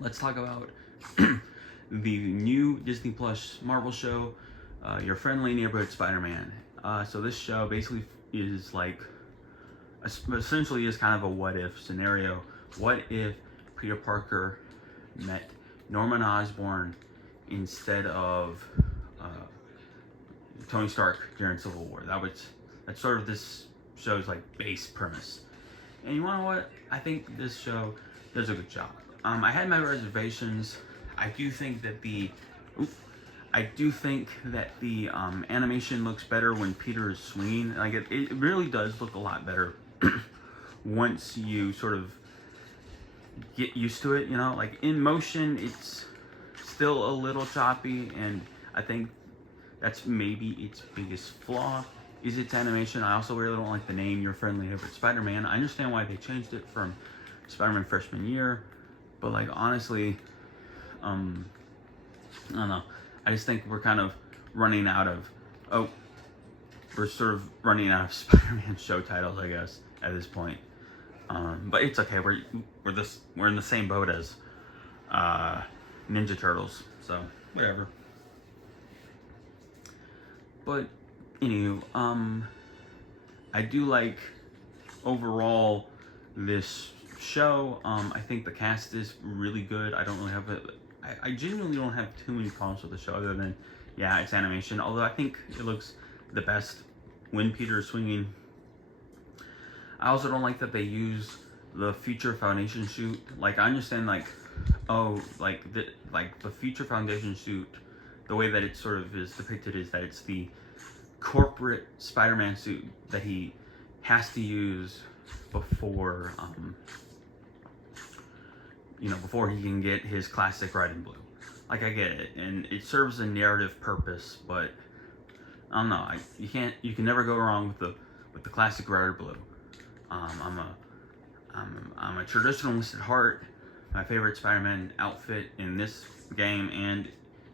let's talk about the new Disney Plus Marvel show, Your Friendly Neighborhood Spider-Man. So this show basically is like, essentially is kind of a what if scenario. What if Peter Parker met Norman Osborne instead of uh, Tony Stark during Civil War? That's sort of this show's like base premise. And you wanna know what? I think this show does a good job. I had my reservations. I do think that the oop, I do think that the animation looks better when Peter is swinging. Like it really does look a lot better once you sort of get used to it. You know, like in motion, it's still a little choppy, and I think that's maybe its biggest flaw is its animation. I also really don't like the name Your Friendly Neighborhood Spider-Man. I understand why they changed it from Spider-Man Freshman Year, but like honestly, I don't know. I just think we're kind of running out of we're sort of running out of Spider-Man show titles, I guess, at this point. But it's okay. We're in the same boat as Ninja Turtles, so whatever. But anywho, I do like overall this show. I think the cast is really good. I don't really have I genuinely don't have too many problems with the show other than, yeah, it's animation. Although I think it looks the best when Peter is swinging. I also don't like that they use the Future Foundation suit. Like, I understand, like, the Future Foundation suit, the way that it sort of is depicted is that it's the corporate Spider-Man suit that he has to use before, before he can get his classic red and blue. Like, I get it, and it serves a narrative purpose, but I don't know. You can never go wrong with the classic red or blue. I'm a traditionalist at heart. My favorite Spider-Man outfit in this game and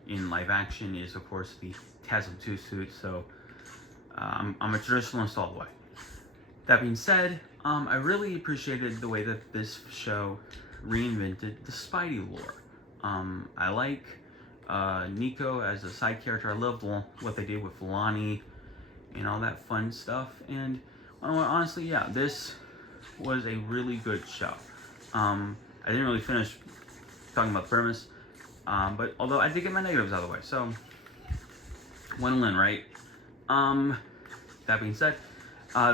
in live action is, of course, the TASM 2 suit. So I'm a traditionalist all the way. That being said, I really appreciated the way that this show reinvented the Spidey lore. I like Nico as a side character. I loved what they did with Lonnie and all that fun stuff. And honestly, yeah, this was a really good show. I didn't really finish talking about the premise, but although I did get my negatives out of the way, so win-win, right? That being said,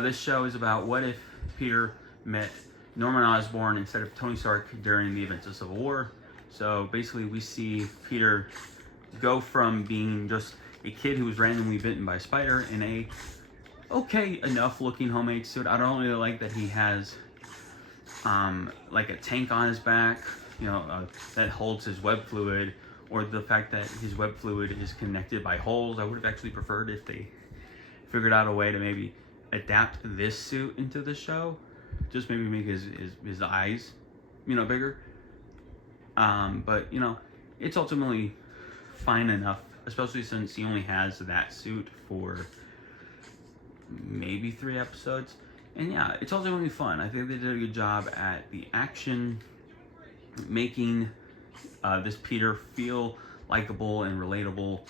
this show is about what if Peter met Norman Osborn instead of Tony Stark during the events of Civil War. So basically, we see Peter go from being just a kid who was randomly bitten by a spider in a okay enough looking homemade suit. I don't really like that he has like a tank on his back, that holds his web fluid, or the fact that his web fluid is connected by holes. I would have actually preferred if they figured out a way to maybe adapt this suit into the show, just maybe make his eyes, bigger. But it's ultimately fine enough, especially since he only has that suit for maybe 3 episodes. And yeah, it's ultimately fun. I think they did a good job at the action, making this Peter feel likable and relatable.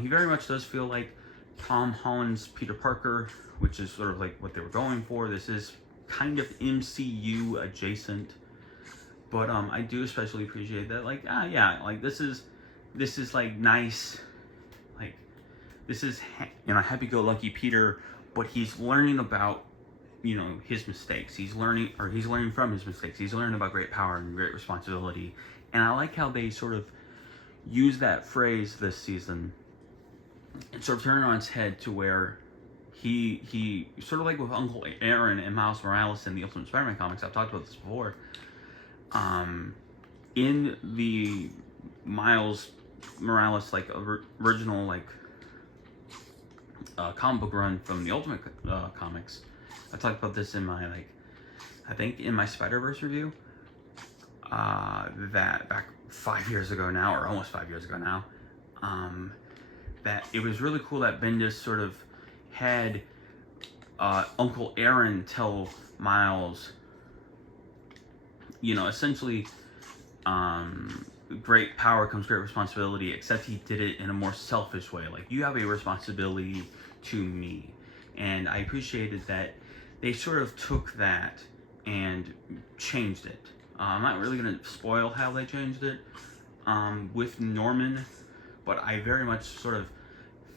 He very much does feel like Tom Holland's Peter Parker, which is sort of like what they were going for. This is kind of MCU adjacent, but I do especially appreciate that. Like, this is like nice, like this is happy-go-lucky Peter, but he's learning about his mistakes. He's learning from his mistakes. He's learning about great power and great responsibility. And I like how they sort of use that phrase this season and sort of turn it on its head to where he sort of like with Uncle Aaron and Miles Morales in the Ultimate Spider-Man comics. I've talked about this before. In the Miles Morales original comic book run from the Ultimate comics, I talked about this in my I think in my Spider-Verse review. That back 5 years ago now, or almost 5 years ago now. That it was really cool that Bendis sort of had Uncle Aaron tell Miles, essentially great power comes great responsibility, except he did it in a more selfish way. Like, you have a responsibility to me. And I appreciated that they sort of took that and changed it. I'm not really going to spoil how they changed it with Norman, but I very much sort of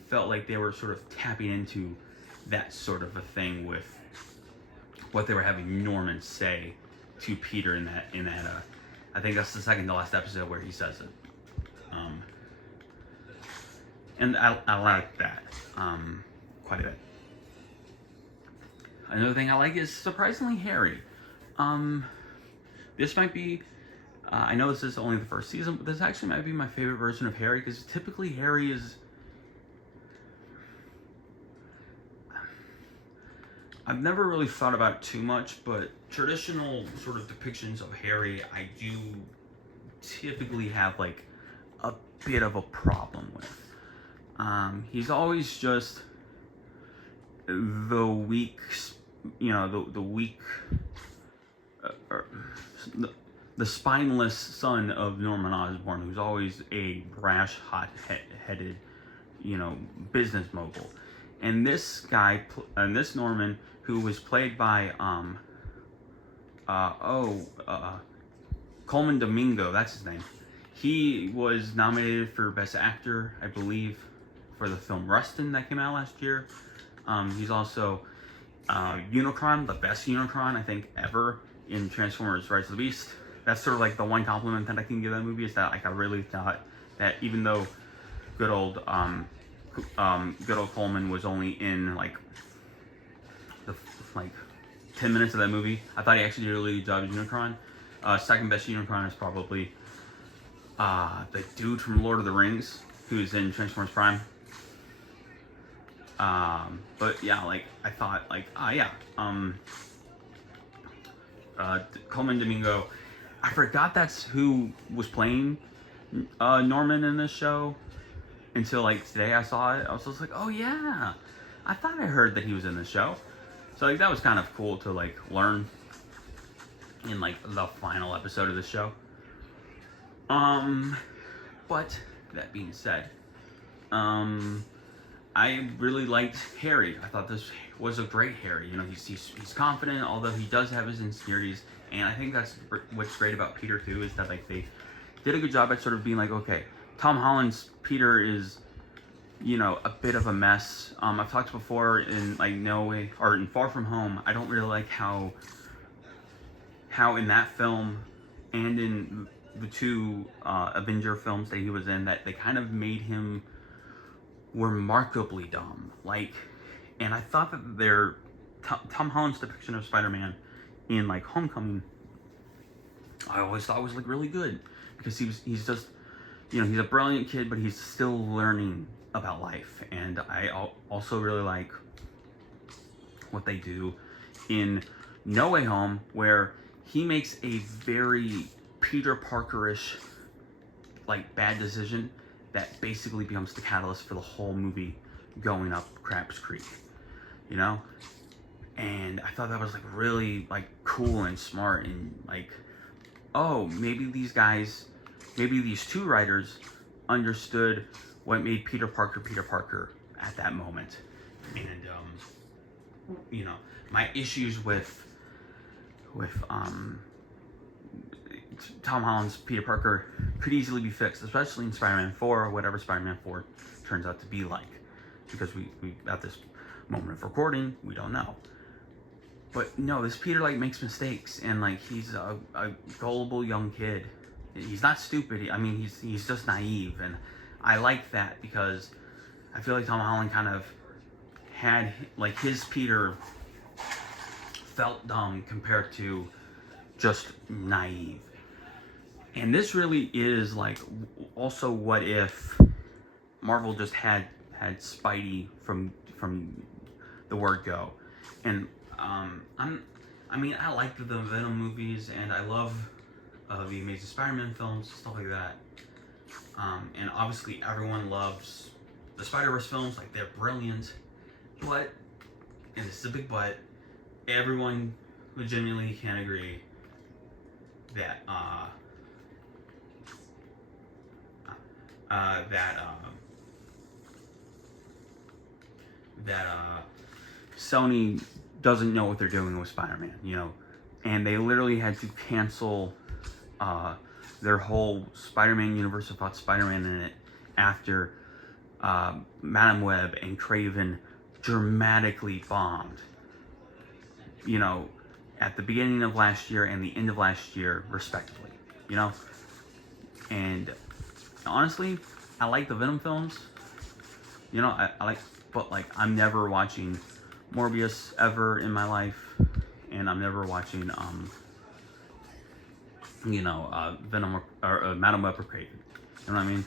felt like they were sort of tapping into that sort of a thing with what they were having Norman say to Peter in that I think that's the second to last episode where he says it. And I like that quite a bit. Another thing I like is surprisingly Harry. This might be, I know this is only the first season, but this actually might be my favorite version of Harry, because typically Harry is, I've never really thought about it too much, but traditional sort of depictions of Harry, I do typically have like a bit of a problem with. He's always just the weak, the weak, the spineless son of Norman Osborne, who's always a brash, hot-headed, business mogul. And this guy, this Norman, who was played by, Coleman Domingo, that's his name. He was nominated for Best Actor, I believe, for the film Rustin that came out last year. He's also Unicron, the best Unicron, I think, ever in Transformers Rise of the Beast. That's sort of like the one compliment that I can give that movie, is that like I really thought that even though good old Coleman was only in like 10 minutes of that movie, I thought he actually did a really good job as Unicron. Second best Unicron is probably the dude from Lord of the Rings, who's in Transformers Prime. But yeah, like I thought, like Coleman Domingo. I forgot that's who was playing Norman in this show until like today I saw it. I was just like, oh yeah, I thought I heard that he was in this show. So like that was kind of cool to like learn in like the final episode of the show. But that being said, I really liked Harry. I thought this was a great Harry. He's confident, although he does have his insecurities. And I think that's what's great about Peter too, is that like they did a good job at sort of being like, okay, Tom Holland's Peter is, a bit of a mess. I've talked before in like No Way, or in Far From Home, I don't really like how in that film and in the two Avenger films that he was in, that they kind of made him remarkably dumb. Like, and I thought that Tom Holland's depiction of Spider-Man in like Homecoming, I always thought was like really good, because he's just, he's a brilliant kid, but he's still learning about life. And I also really like what they do in No Way Home, where he makes a very Peter Parker-ish like bad decision that basically becomes the catalyst for the whole movie going up Crab's Creek, And I thought that was like really like cool and smart, and like, oh, maybe these two writers understood what made Peter Parker at that moment. And my issues with Tom Holland's Peter Parker could easily be fixed, especially in Spider-Man 4, or whatever Spider-Man 4 turns out to be like. Because we at this moment of recording, we don't know. But no, this Peter like makes mistakes, and like he's a gullible young kid. He's not stupid. I mean, he's just naive, and I like that, because I feel like Tom Holland kind of had like his Peter felt dumb compared to just naive. And this really is like also what if Marvel just had Spidey from the word go. And I like the Venom movies, and I love the Amazing Spider-Man films, stuff like that. And obviously everyone loves the Spider-Verse films, like they're brilliant. But, and this is a big but, everyone legitimately can agree that that Sony doesn't know what they're doing with Spider-Man, and they literally had to cancel their whole Spider-Man universe without Spider-Man in it after Madam Web and Craven dramatically bombed. At the beginning of last year and the end of last year, respectively. And honestly, I like the Venom films. I like, but I'm never watching Morbius ever in my life, and I'm never watching Venom or Madam Web or Craven. You know what I mean?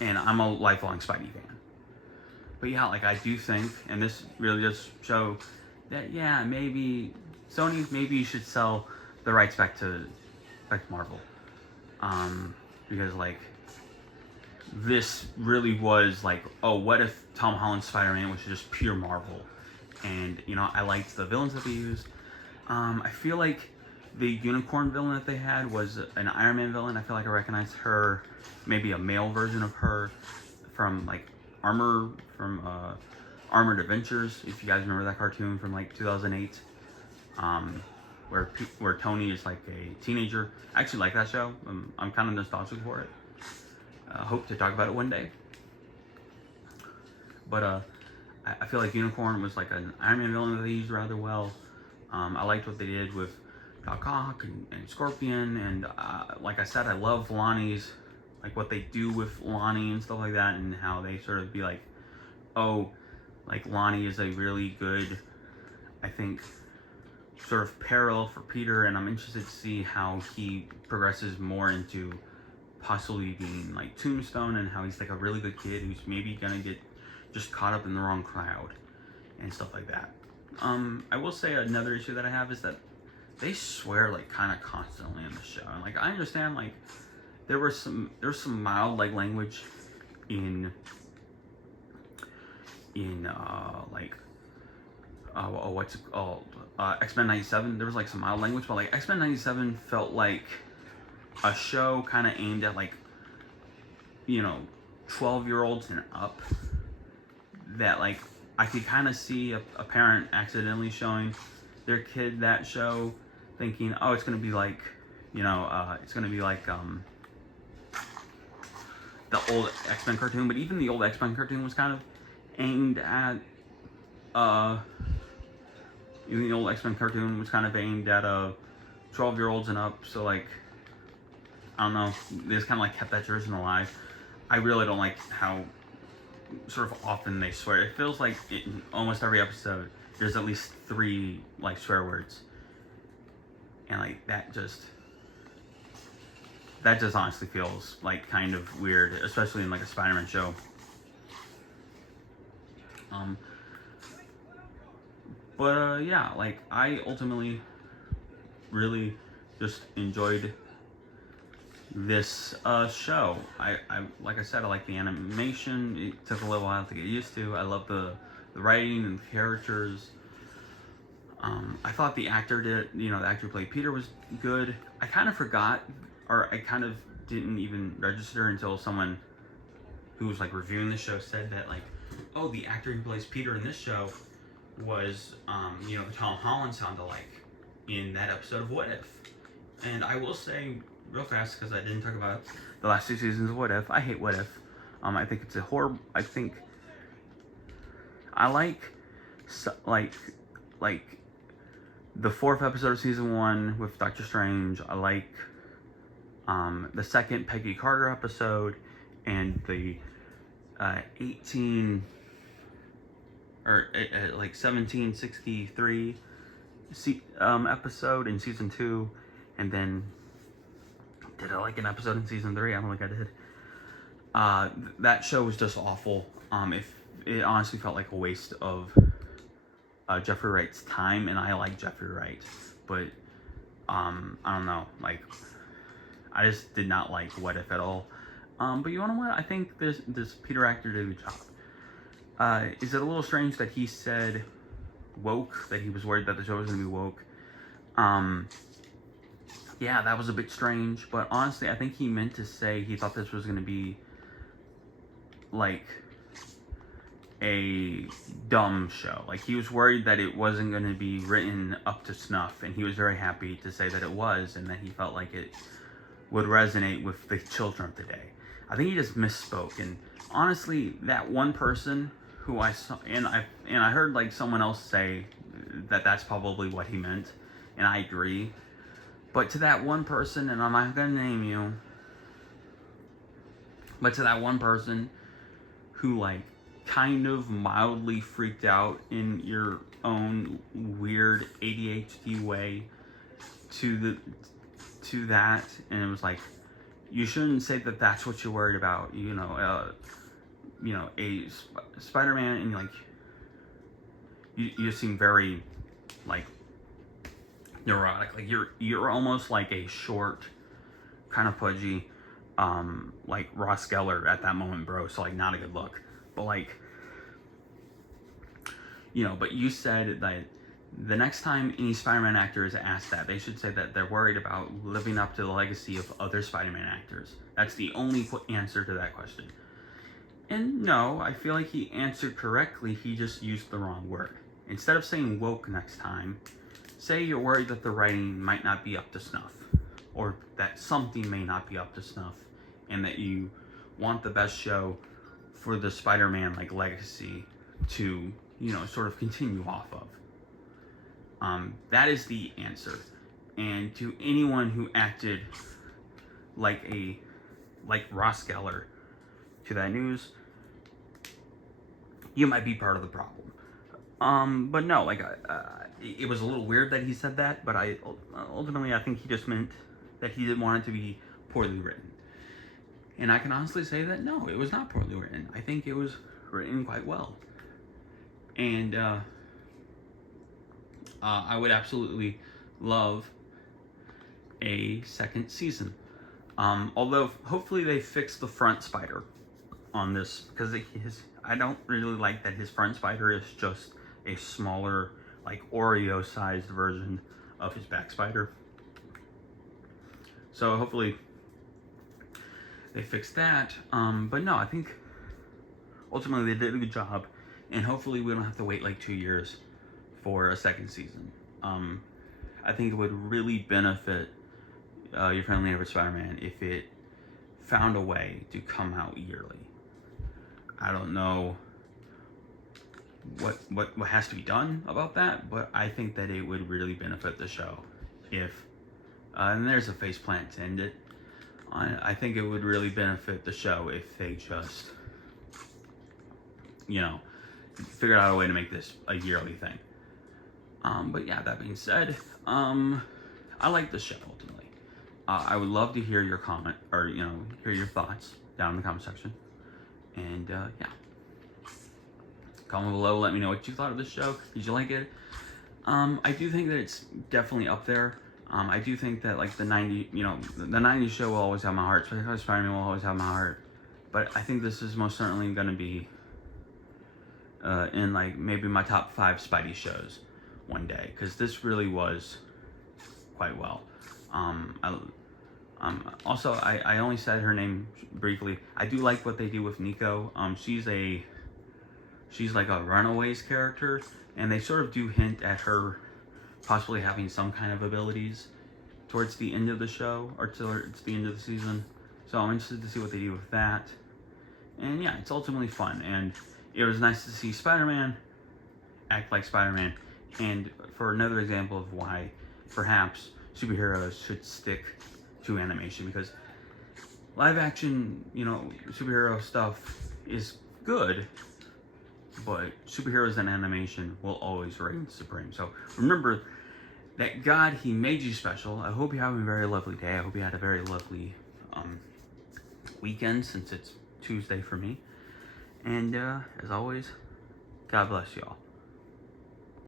And I'm a lifelong Spidey fan. But yeah, I do think, and this really does show that maybe Sony should sell the rights back to Marvel, because this really was what if Tom Holland's Spider-Man was just pure Marvel, and I liked the villains that they used. I feel like the unicorn villain that they had was an Iron Man villain. I feel like I recognized her, maybe a male version of her from Armored Adventures, if you guys remember that cartoon from 2008, where Tony is a teenager. I actually like that show. I'm kind of nostalgic for it. Hope to talk about it one day. But I feel like Unicorn was an Iron Man villain that they used rather well. I liked what they did with Doc Ock and Scorpion, and like I said, I love Lonnie's, what they do with Lonnie and stuff like that, and how they sort of be Lonnie is a really good, I think, sort of parallel for Peter, and I'm interested to see how he progresses more into possibly being Tombstone, and how he's a really good kid who's maybe gonna get just caught up in the wrong crowd and stuff like that. I will say another issue that I have is that they swear kind of constantly in the show, and I understand there's some mild language in what's it called, X-Men 97. There was some mild language, but X-Men 97 felt like a show kind of aimed at 12-year-olds and up, that I could kind of see a parent accidentally showing their kid that show, thinking, oh, it's gonna be it's gonna be the old X-Men cartoon. But even the old X-Men cartoon was kind of aimed at even the old X-Men cartoon was kind of aimed at 12-year-olds and up. So I don't know, they just kind of kept that tradition alive. I really don't like how sort of often they swear. It feels like in almost every episode there's at least 3 swear words, and that just honestly feels kind of weird, especially in a Spider-Man show. Yeah, I ultimately really just enjoyed this show. I like I said, I like the animation. It took a little while to get used to. I love the writing and the characters. I thought the actor the actor who played Peter was good. I kind of forgot, or I kind of didn't even register until someone who was reviewing the show said that oh, the actor who plays Peter in this show was the Tom Holland sounded in that episode of What If. And I will say real fast, because I didn't talk about the last 2 seasons of What If. I hate What If. I think it's a horror. I think I like the 4th episode of season 1 with Doctor Strange. I like the 2nd Peggy Carter episode, and the 1763 episode in season 2, and then did I like an episode in season 3? I don't think I did. That show was just awful. If it honestly felt like a waste of Jeffrey Wright's time, and I like Jeffrey Wright, but I don't know, I just did not like What If at all. But you know what? I think this Peter actor did a good job. Is it a little strange that he said woke, that he was worried that the show was going to be woke? yeah, that was a bit strange. But honestly, I think he meant to say he thought this was going to be like a dumb show. Like, he was worried that it wasn't going to be written up to snuff, and he was very happy to say that it was, and that he felt like it would resonate with the children of the day. I think he just misspoke, and honestly, that one person who I saw, and I heard like someone else say that that's probably what he meant, and I agree. But to that one person, and I'm not gonna name you, but to that one person who like kind of mildly freaked out in your own weird ADHD way to that, and it was like, you shouldn't say that that's what you're worried about. Spider-Man, and like you seem very like neurotic. Like you're almost like a short, kind of pudgy, like Ross Geller at that moment, bro. So like not a good look. But like, but you said that the next time any Spider-Man actor is asked that, they should say that they're worried about living up to the legacy of other Spider-Man actors. That's the only answer to that question. And no, I feel like he answered correctly, he just used the wrong word. Instead of saying woke next time, say you're worried that the writing might not be up to snuff, or that something may not be up to snuff, and that you want the best show for the Spider-Man like legacy to, sort of continue off of. That is the answer. And to anyone who acted like Ross Geller to that news, you might be part of the problem. But no, it was a little weird that he said that, but ultimately I think he just meant that he didn't want it to be poorly written. And I can honestly say that no, it was not poorly written. I think it was written quite well. And I would absolutely love a second season. Although hopefully they fix the front spider on this, because I don't really like that his front spider is just a smaller, like Oreo-sized version of his back spider. So hopefully they fix that. But no, I think ultimately they did a good job, and hopefully we don't have to wait like 2 years for a second season. I think it would really benefit your friendly neighborhood Spider-Man if it found a way to come out yearly. I don't know what has to be done about that, but I think that it would really benefit the show if, and there's a face plant to end it. I think it would really benefit the show if they just, figured out a way to make this a yearly thing. But yeah, that being said, I like the show ultimately. I would love to hear your comment, or hear your thoughts down in the comment section. And yeah, comment below. Let me know what you thought of this show. Did you like it? I do think that it's definitely up there. I do think that like the 90s show will always have my heart. Spider-Man will always have my heart. But I think this is most certainly going to be in like maybe my top 5 Spidey shows one day, because this really was quite well. Also, I only said her name briefly. I do like what they do with Nico. She's like a Runaways character, and they sort of do hint at her possibly having some kind of abilities towards the end of the show, or towards the end of the season. So I'm interested to see what they do with that. And yeah, it's ultimately fun, and it was nice to see Spider-Man act like Spider-Man, and for another example of why perhaps superheroes should stick to animation, because live action, superhero stuff is good, but superheroes and animation will always reign supreme. So remember that God, He made you special. I hope you're having a very lovely day. I hope you had a very lovely weekend, since it's Tuesday for me. And as always, God bless you all.